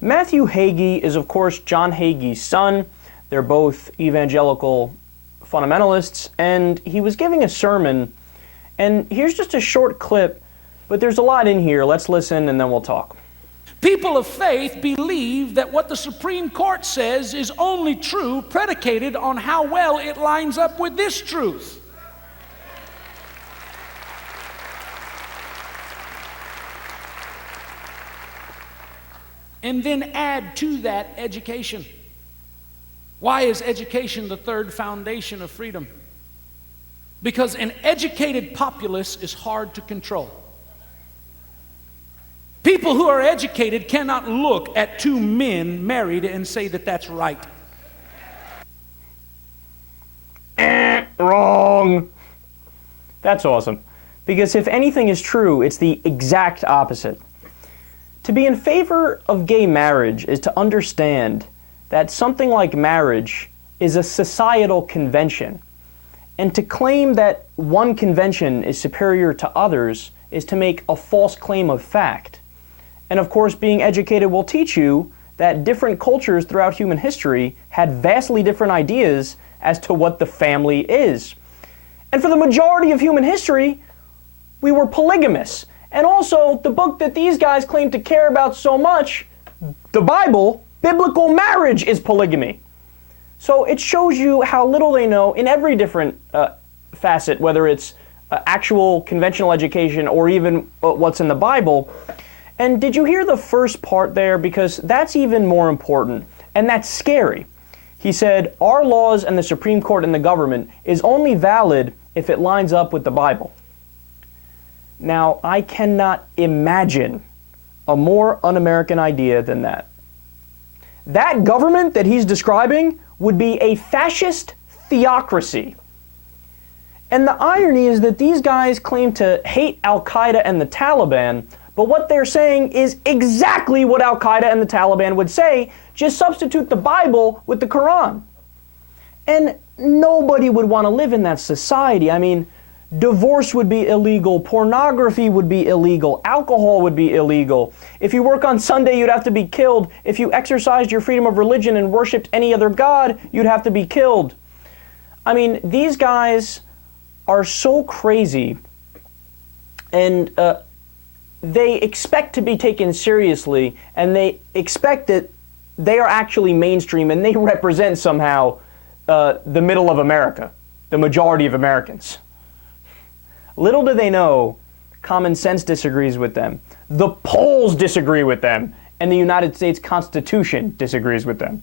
Matthew Hagee is, of course, John Hagee's son. They're both evangelical fundamentalists, and he was giving a sermon, and here's just a short clip, but there's a lot in here. Let's listen, and then we'll talk. People of faith believe that what the Supreme Court says is only true predicated on how well it lines up with this truth. And then add to that education. Why is education the third foundation of freedom? Because an educated populace is hard to control. People who are educated cannot look at two men married and say that that's right. Wrong. That's awesome. Because if anything is true, it's the exact opposite. To be in favor of gay marriage is to understand that something like marriage is a societal convention. And to claim that one convention is superior to others is to make a false claim of fact. And of course, being educated will teach you that different cultures throughout human history had vastly different ideas as to what the family is. And for the majority of human history, we were polygamous. And also, the book that these guys claim to care about so much, the Bible, biblical marriage is polygamy. So it shows you how little they know in every different facet, whether it's actual conventional education or even what's in the Bible. And did you hear the first part there? Because that's even more important, and that's scary. He said, our laws and the Supreme Court and the government is only valid if it lines up with the Bible. Now, I cannot imagine a more un-American idea than that. That government that he's describing would be a fascist theocracy. And the irony is that these guys claim to hate Al-Qaeda and the Taliban, but what they're saying is exactly what Al-Qaeda and the Taliban would say, just substitute the Bible with the Quran. And nobody would want to live in that society. I mean, divorce would be illegal, pornography would be illegal, alcohol would be illegal. If you work on Sunday, you'd have to be killed. If you exercised your freedom of religion and worshipped any other god, you'd have to be killed. I mean, these guys are so crazy, and they expect to be taken seriously, and they expect that they are actually mainstream, and they represent somehow the middle of America, the majority of Americans. Little do they know, common sense disagrees with them, the polls disagree with them, and the United States Constitution disagrees with them.